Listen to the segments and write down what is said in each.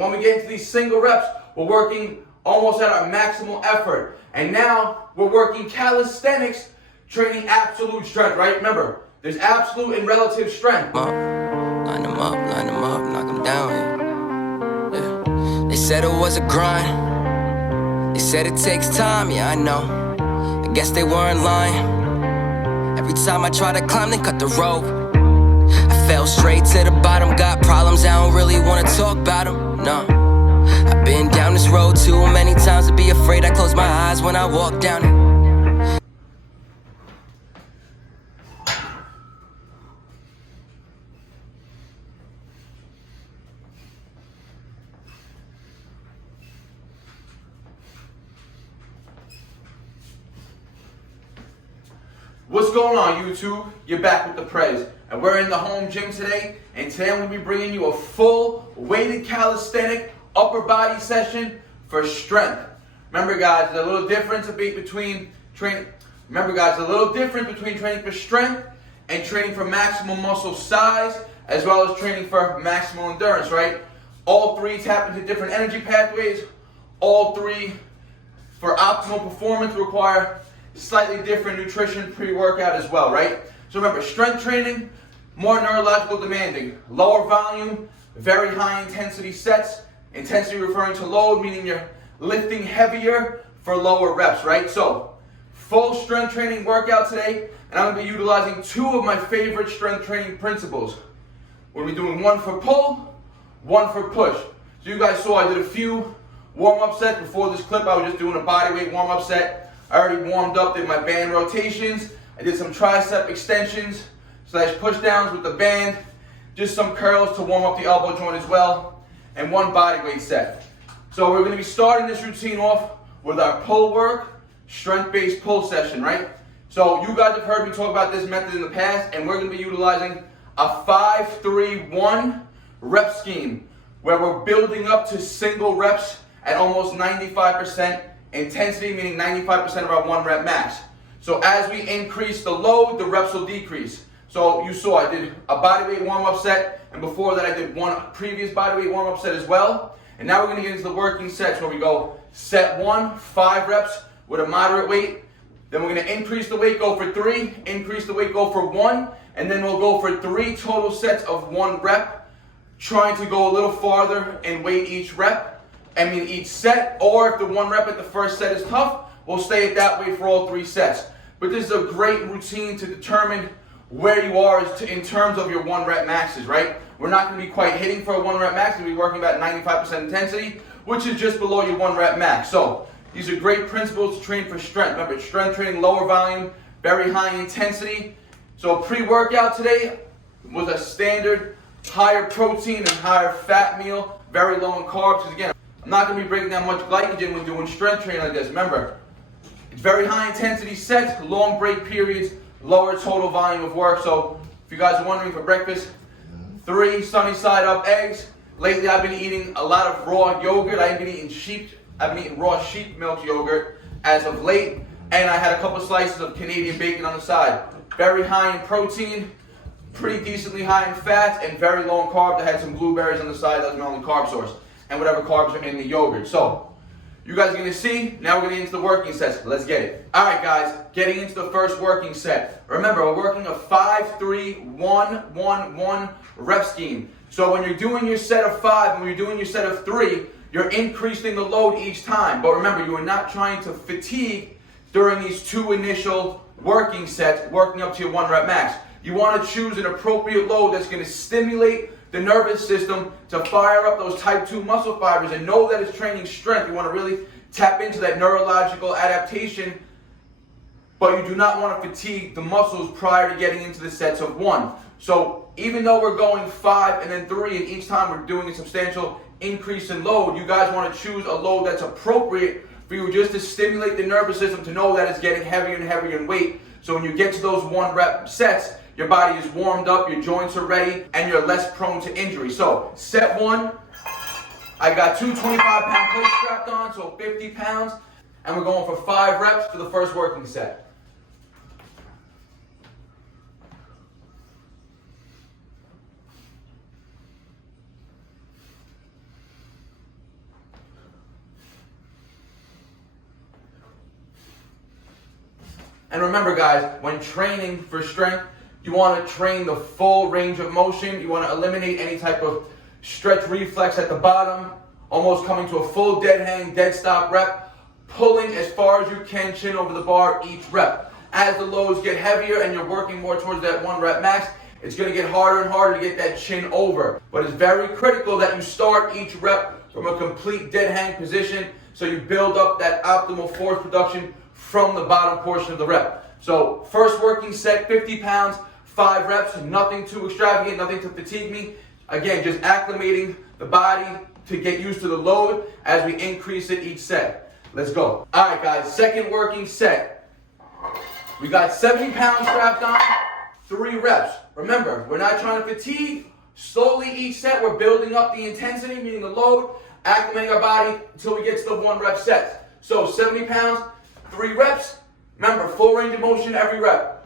when we get into these single reps, we're working almost at our maximal effort. And now we're working calisthenics, training absolute strength, right? Remember, there's absolute and relative strength. Line them up, knock them down, yeah. They said it was a grind. They said it takes time, yeah, I know. I guess they weren't lying. Every time I try to climb, they cut the rope. I fell straight to the bottom, got problems, I don't really wanna talk about them, no. I've been down this road too many times to be afraid. I close my eyes when I walk down it. What's going on, YouTube? You're back with the Prez, and we're in the home gym today, and today I'm going to be bringing you a full weighted calisthenic upper body session for strength. Remember guys, there's a little difference between training for strength and training for maximal muscle size, as well as training for maximal endurance, right? All three tap into different energy pathways. All three, for optimal performance, require slightly different nutrition pre-workout as well, right? So remember, strength training, more neurological demanding, lower volume, very high intensity sets. Intensity referring to load, meaning you're lifting heavier for lower reps, right? So, full strength training workout today, and I'm going to be utilizing two of my favorite strength training principles. We're going to be doing one for pull, one for push. So you guys saw I did a few warm-up sets. Before this clip, I was just doing a bodyweight warm-up set. I already warmed up, did my band rotations. I did some tricep extensions / push downs with the band. Just some curls to warm up the elbow joint as well. And one bodyweight set. So we're going to be starting this routine off with our pull work, strength-based pull session, right? So you guys have heard me talk about this method in the past, and we're going to be utilizing a 5-3-1 rep scheme, where we're building up to single reps at almost 95% intensity, meaning 95% of our 1 rep max. So as we increase the load, the reps will decrease. So you saw I did a bodyweight warm-up set, and before that I did one previous bodyweight warm-up set as well. And now we're going to get into the working sets, where we go set 1, 5 reps with a moderate weight. Then we're going to increase the weight, go for 3, increase the weight, go for 1, and then we'll go for 3 total sets of 1 rep, trying to go a little farther and weight each set, or if the 1 rep at the first set is tough, we'll stay at that weight for all 3 sets. But this is a great routine to determine where you are in terms of your 1 rep maxes, right? We're not going to be quite hitting for a 1 rep max. We'll be working about 95% intensity, which is just below your 1 rep max. So these are great principles to train for strength. Remember, strength training, lower volume, very high intensity. So pre-workout today was a standard higher protein and higher fat meal, very low in carbs. Because again, I'm not going to be breaking down much glycogen when doing strength training like this. Remember, it's very high intensity sets, long break periods, lower total volume of work. So if you guys are wondering, for breakfast, 3 sunny side up eggs. Lately I've been eating a lot of raw yogurt. I've been eating raw sheep milk yogurt as of late. And I had a couple slices of Canadian bacon on the side. Very high in protein, pretty decently high in fat, and very low in carbs. I had some blueberries on the side. That was my only carb source. And whatever carbs are in the yogurt. So you guys are going to see, now we're going to get into the working sets. Let's get it. All right, guys, getting into the first working set. Remember, we're working a 5-3-1-1-1 rep scheme. So when you're doing your set of 5 and when you're doing your set of 3, you're increasing the load each time. But remember, you are not trying to fatigue during these 2 initial working sets, working up to your 1 rep max. You want to choose an appropriate load that's going to stimulate the nervous system to fire up those type 2 muscle fibers, and know that it's training strength. You want to really tap into that neurological adaptation, but you do not want to fatigue the muscles prior to getting into the sets of 1. So even though we're going 5 and then 3, and each time we're doing a substantial increase in load, you guys want to choose a load that's appropriate for you, just to stimulate the nervous system to know that it's getting heavier and heavier in weight. So when you get to those 1 rep sets, your body is warmed up, your joints are ready, and you're less prone to injury. So, set 1, I got 2 25-pound plates strapped on, so 50 pounds, and we're going for 5 reps for the first working set. And remember guys, when training for strength, you want to train the full range of motion. You want to eliminate any type of stretch reflex at the bottom, almost coming to a full dead hang, dead stop rep, pulling as far as you can, chin over the bar each rep. As the loads get heavier and you're working more towards that 1 rep max, it's going to get harder and harder to get that chin over. But it's very critical that you start each rep from a complete dead hang position so you build up that optimal force production from the bottom portion of the rep. So first working set, 50 pounds, 5 reps, nothing too extravagant, nothing to fatigue me. Again, just acclimating the body to get used to the load as we increase it each set. Let's go. All right, guys, second working set. We got 70 pounds strapped on, 3 reps. Remember, we're not trying to fatigue. Slowly each set, we're building up the intensity, meaning the load, acclimating our body until we get to the 1 rep sets. So 70 pounds, 3 reps. Remember, full range of motion every rep.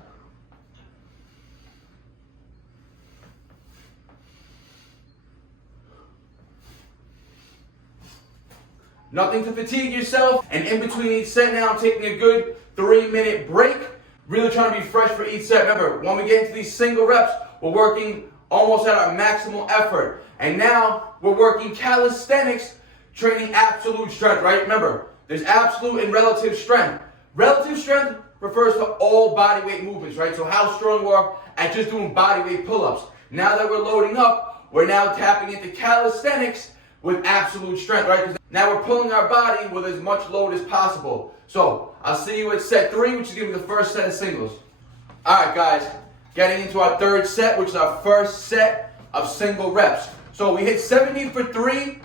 Nothing to fatigue yourself. And in between each set now, I'm taking a good 3-minute break. Really trying to be fresh for each set. Remember, when we get into these single reps, we're working almost at our maximal effort. And now we're working calisthenics, training absolute strength, right? Remember, there's absolute and relative strength. Relative strength refers to all body weight movements, right? So how strong you are at just doing body weight pull-ups. Now that we're loading up, we're now tapping into calisthenics with absolute strength, right? 'Cause now we're pulling our body with as much load as possible. So I'll see you at set 3, which is going to be the first set of singles. All right, guys, getting into our third set, which is our first set of single reps. So we hit 70 for 3,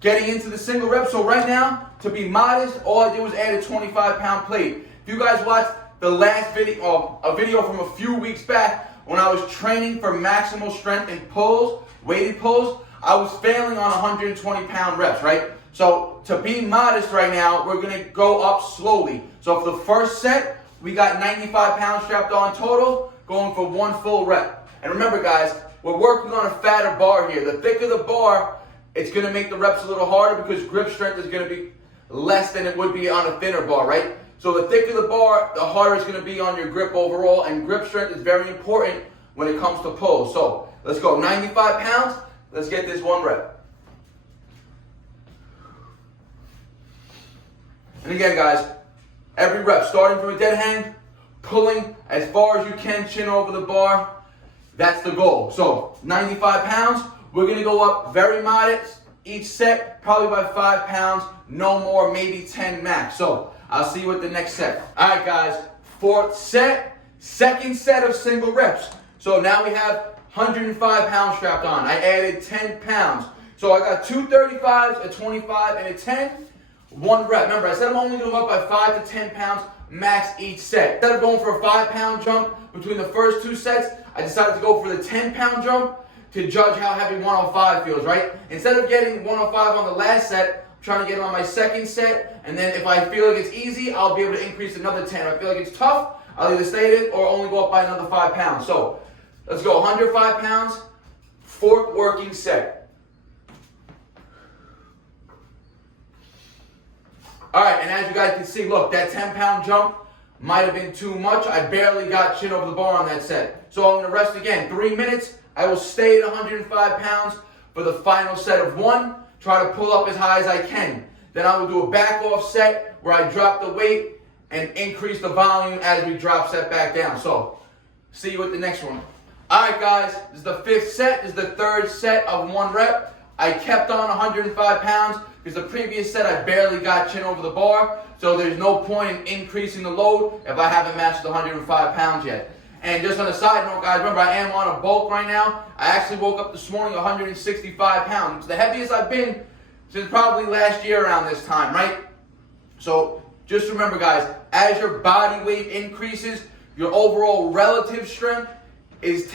getting into the single reps. So right now, to be modest, all I did was add a 25-pound plate. If you guys watched the last video, a video from a few weeks back, when I was training for maximal strength in pulls, weighted pulls, I was failing on 120-pound reps, right? So to be modest right now, we're going to go up slowly. So for the first set, we got 95 pounds strapped on total, going for 1 full rep. And remember guys, we're working on a fatter bar here. The thicker the bar, it's going to make the reps a little harder because grip strength is going to be less than it would be on a thinner bar, right? So the thicker the bar, the harder it's going to be on your grip overall, and grip strength is very important when it comes to pulls. So let's go, 95 pounds. Let's get this 1 rep. And again, guys, every rep, starting from a dead hang, pulling as far as you can, chin over the bar. That's the goal. So 95 pounds, we're going to go up very modest. Each set, probably by 5 pounds, no more, maybe 10 max. So I'll see you at the next set. All right, guys, 4th set, second set of single reps. So now we have 105 pounds strapped on. I added 10 pounds. So I got 2 35s, a 25, and a 10. 1 rep. Remember, I said I'm only going to go up by 5 to 10 pounds max each set. Instead of going for a 5-pound jump between the first 2 sets, I decided to go for the 10-pound jump to judge how heavy 105 feels, right? Instead of getting 105 on the last set, I'm trying to get it on my second set, and then if I feel like it's easy, I'll be able to increase another 10. If I feel like it's tough, I'll either stay at it or only go up by another 5 pounds. So let's go 105 pounds, 4th working set. All right, and as you guys can see, look, that 10-pound jump might have been too much. I barely got chin over the bar on that set. So I'm going to rest again. 3 minutes. I will stay at 105 pounds for the final set of 1. Try to pull up as high as I can. Then I will do a back off set where I drop the weight and increase the volume as we drop set back down. So, see you at the next one. All right, guys, this is the 5th set. This is the 3rd set of 1 rep. I kept on 105 pounds because the previous set I barely got chin over the bar. So there's no point in increasing the load if I haven't mastered 105 pounds yet. And just on a side note, guys, remember I am on a bulk right now. I actually woke up this morning 165 pounds. It's the heaviest I've been since probably last year around this time, right? So just remember, guys, as your body weight increases, your overall relative strength can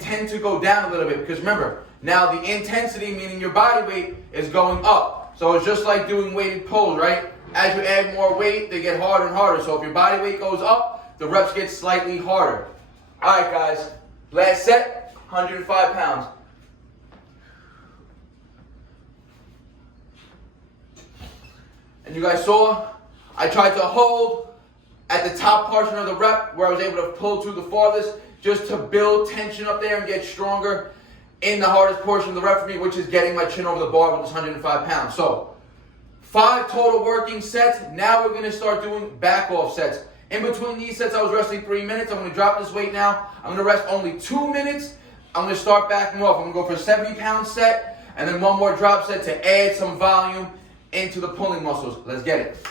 tend to go down a little bit, because remember, now the intensity, meaning your body weight, is going up. So it's just like doing weighted pulls, right? As you add more weight, they get harder and harder. So if your body weight goes up, the reps get slightly harder. All right, guys, last set, 105 pounds. And you guys saw, I tried to hold at the top portion of the rep where I was able to pull to the farthest, just to build tension up there and get stronger in the hardest portion of the rep for me, which is getting my chin over the bar with this 105 pounds. So 5 total working sets. Now we're going to start doing back off sets. In between these sets, I was resting 3 minutes. I'm going to drop this weight now. I'm going to rest only 2 minutes. I'm going to start backing off. I'm going to go for a 70-pound set and then one more drop set to add some volume into the pulling muscles. Let's get it.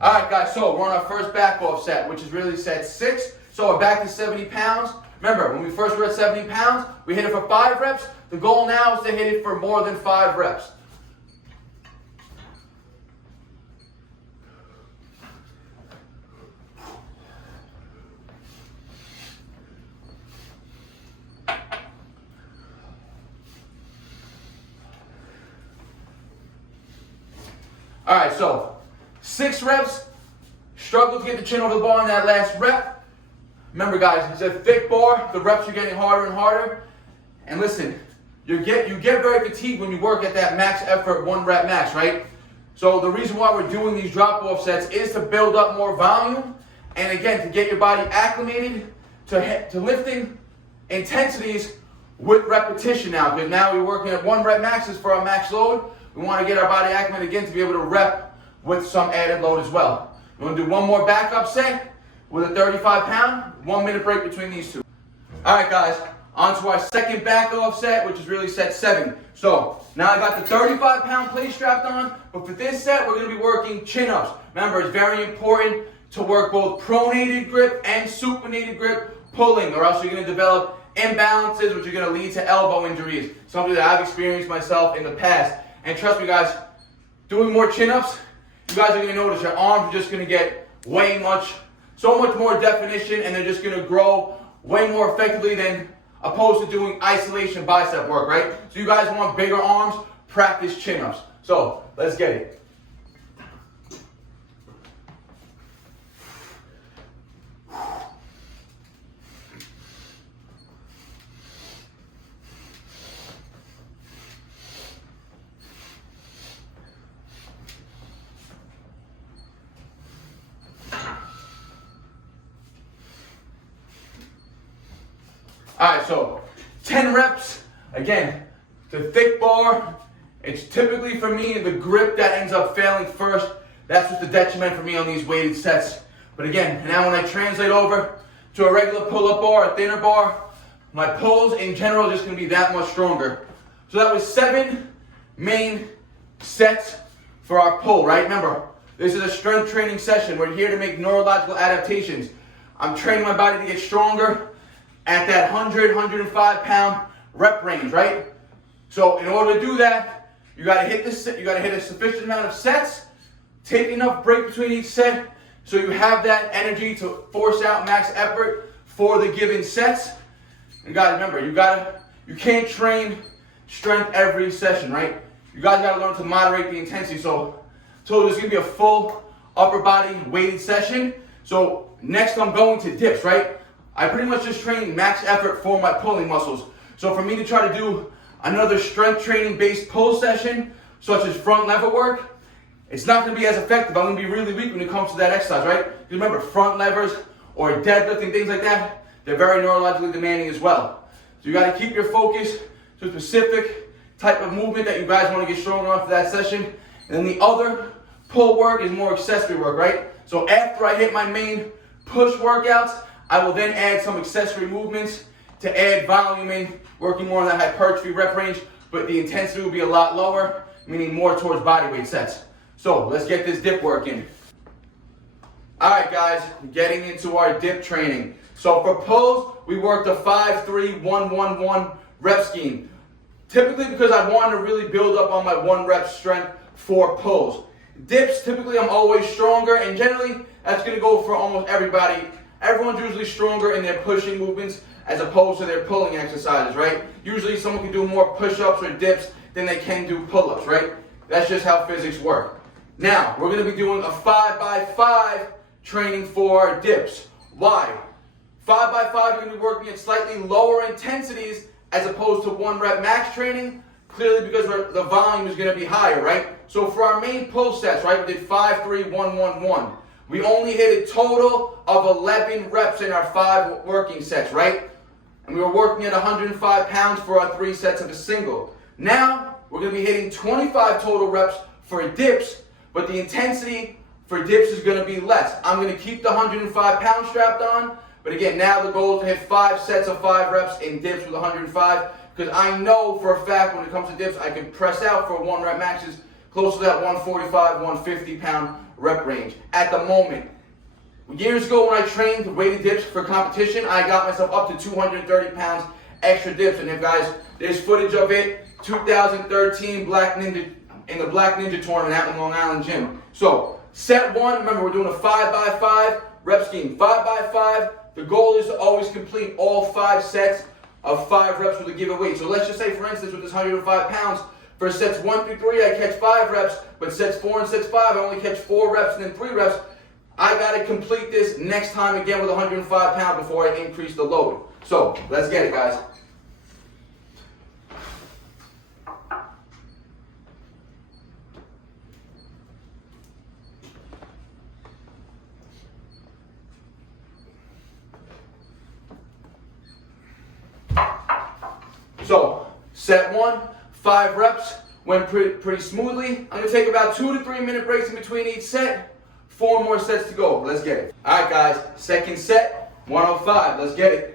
All right, guys, so we're on our first back off set, which is really set 6. So we're back to 70 pounds. Remember, when we first were at 70 pounds, we hit it for 5 reps. The goal now is to hit it for more than 5 reps. All right, so 6 reps. Struggle to get the chin over the bar in that last rep. Remember, guys, it's a thick bar. The reps are getting harder and harder. And listen, you get very fatigued when you work at that max effort 1 rep max, right? So the reason why we're doing these drop-off sets is to build up more volume, and again, to get your body acclimated to lifting intensities with repetition now. Because now we're working at 1 rep maxes for our max load. We want to get our body acclimated again to be able to rep with some added load as well. We're going to do one more backup set with a 35-pound, 1 minute break between these two. All right, guys, on to our second back off set, which is really set 7. So now I got the 35-pound plate strapped on, but for this set, we're going to be working chin-ups. Remember, it's very important to work both pronated grip and supinated grip pulling, or else you're going to develop imbalances, which are going to lead to elbow injuries, something that I've experienced myself in the past. And trust me, guys, doing more chin-ups, you guys are going to notice your arms are just going to get so much more definition, and they're just going to grow way more effectively than opposed to doing isolation bicep work, right? So you guys want bigger arms, practice chin-ups. So let's get it. Alright, so 10 reps. Again, the thick bar. It's typically, for me, the grip that ends up failing first. That's what's the detriment for me on these weighted sets. But again, now when I translate over to a regular pull-up bar, a thinner bar, my pulls in general are just going to be that much stronger. So that was 7 main sets for our pull, right? Remember, this is a strength training session. We're here to make neurological adaptations. I'm training my body to get stronger at that 100, 105 pound rep range, right? So in order to do that, you gotta hit a sufficient amount of sets, take enough break between each set, so you have that energy to force out max effort for the given sets. And guys, remember, you can't train strength every session, right? You guys gotta learn to moderate the intensity. So there's gonna be a full upper body weighted session. So next I'm going to dips, right? I pretty much just train max effort for my pulling muscles. So for me to try to do another strength training based pull session, such as front lever work, it's not going to be as effective. I'm going to be really weak when it comes to that exercise, right? Because remember, front levers or deadlifting, things like that, they're very neurologically demanding as well. So you got to keep your focus to a specific type of movement that you guys want to get strong enough for that session. And then the other pull work is more accessory work, right? So after I hit my main push workouts, I will then add some accessory movements to add volume in, working more on that hypertrophy rep range, but the intensity will be a lot lower, meaning more towards bodyweight sets. So let's get this dip work in. All right, guys, getting into our dip training. So for pulls, we worked a 5-3-1-1-1 rep scheme. Typically because I wanted to really build up on my 1 rep strength for pulls. Dips, typically I'm always stronger, and generally that's going to go for almost everybody. Everyone's usually stronger in their pushing movements as opposed to their pulling exercises, right? Usually someone can do more push-ups or dips than they can do pull-ups, right? That's just how physics work. Now, we're going to be doing a 5x5 training for dips. Why? 5x5, you're going to be working at slightly lower intensities as opposed to 1 rep max training, clearly because the volume is going to be higher, right? So for our main pull sets, right, we did 5-3-1-1-1. We only hit a total of 11 reps in our 5 working sets, right? And we were working at 105 pounds for our 3 sets of a single. Now, we're going to be hitting 25 total reps for dips, but the intensity for dips is going to be less. I'm going to keep the 105 pounds strapped on, but again, now the goal is to hit 5 sets of 5 reps in dips with 105, because I know for a fact when it comes to dips, I can press out for 1 rep maxes close to that 145, 150 pound rep range. At the moment, years ago when I trained weighted dips for competition, I got myself up to 230 pounds extra dips. And if guys, there's footage of it, 2013 Black Ninja, in the Black Ninja tournament out in Long Island gym. So set 1, remember we're doing a 5x5 rep scheme. 5x5, the goal is to always complete all 5 sets of 5 reps with a given weight. So let's just say, for instance, with this 105 pounds, for sets 1 through 3, I catch 5 reps, but sets 4 and sets 5, I only catch 4 reps and then 3 reps. I gotta complete this next time again with 105 pounds before I increase the load. So, let's get it, guys. So, set 1, 5 reps, went pretty smoothly. I'm gonna take about 2 to 3 minute breaks in between each set. 4 more sets to go. Let's get it. All right, guys. Second set, 105. Let's get it.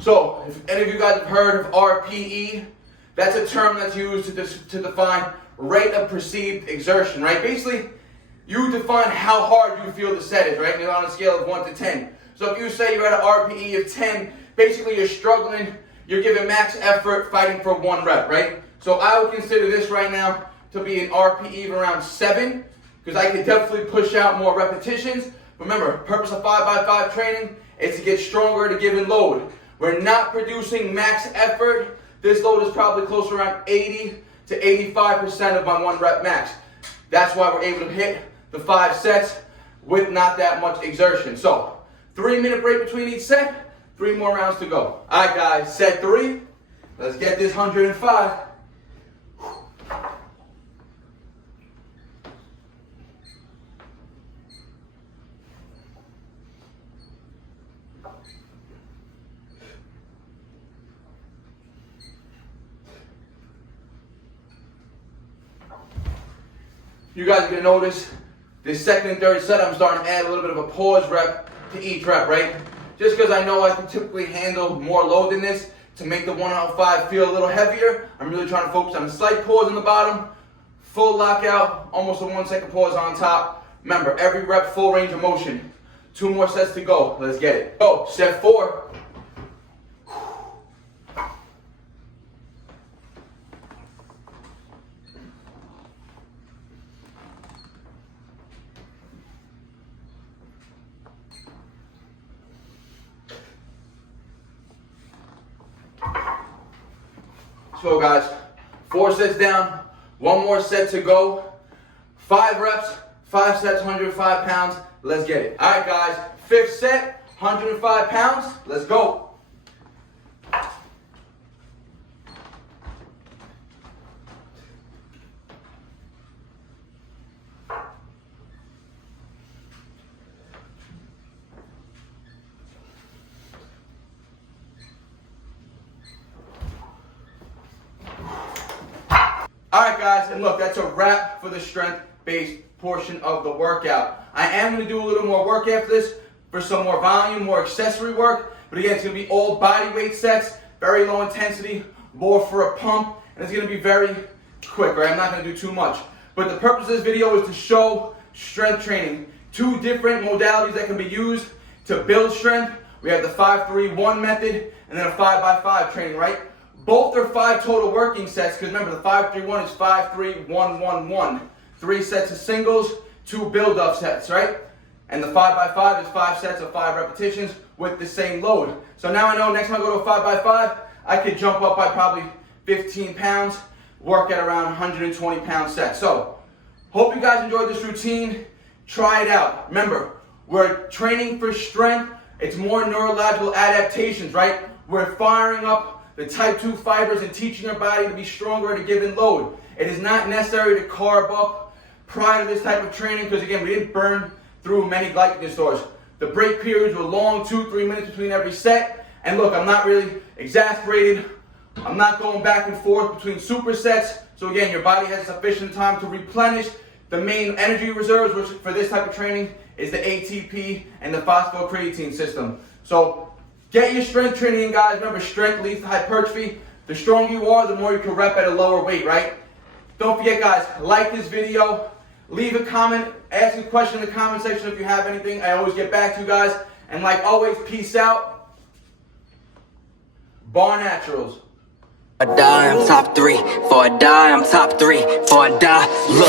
So, if any of you guys have heard of RPE, that's a term that's used to define rate of perceived exertion, right? Basically, you define how hard you feel the set is, right? And on a scale of 1 to 10. So if you say you're at an RPE of 10, basically you're struggling, you're giving max effort, fighting for 1 rep, right? So I would consider this right now to be an RPE of around 7, because I could definitely push out more repetitions. Remember, purpose of 5x5 training is to get stronger at a given load. We're not producing max effort. This load is probably close to around 80 to 85% of my 1 rep max. That's why we're able to hit the 5 sets with not that much exertion. So, 3 minute break between each set, 3 more rounds to go. All right, guys, set 3. Let's get this 105. You guys are going to notice this second and third set, I'm starting to add a little bit of a pause rep to each rep, right? Just because I know I can typically handle more load than this to make the 105 feel a little heavier. I'm really trying to focus on a slight pause on the bottom, full lockout, almost a 1 second pause on top. Remember, every rep, full range of motion. 2 more sets to go. Let's get it. Go, set 4. So guys, 4 sets down, 1 more set to go. 5 reps, 5 sets, 105 pounds. Let's get it. All right, guys, 5th set, 105 pounds. Let's go. Alright guys, and look, that's a wrap for the strength-based portion of the workout. I am going to do a little more work after this for some more volume, more accessory work. But again, it's going to be all body weight sets, very low intensity, more for a pump, and it's going to be very quick, right? I'm not going to do too much. But the purpose of this video is to show strength training. 2 different modalities that can be used to build strength. We have the 5-3-1 method and then a 5x5 training, right? Both are 5 total working sets, because remember the 5-3-1 is 5-3-1-1-1. 3 sets of singles, 2 build-up sets, right? And the 5x5 is 5 sets of 5 repetitions with the same load. So now I know next time I go to a 5x5, I could jump up by probably 15 pounds work at around 120 pound sets. So, hope you guys enjoyed this routine. Try it out. Remember, we're training for strength. It's more neurological adaptations, right? We're firing up the type 2 fibers and teaching our body to be stronger at a given load. It is not necessary to carb up prior to this type of training because, again, we didn't burn through many glycogen stores. The break periods were long, 2-3 minutes between every set. And look, I'm not really exasperated. I'm not going back and forth between supersets. So again, your body has sufficient time to replenish the main energy reserves, which for this type of training is the ATP and the phosphocreatine system. So get your strength training in, guys. Remember, strength leads to hypertrophy. The stronger you are, the more you can rep at a lower weight, right? Don't forget, guys, like this video. Leave a comment, ask a question in the comment section if you have anything. I always get back to you guys. And like always, peace out. BARNATURALS. I die, I'm top 3. For I die, I'm top 3. For I die, look.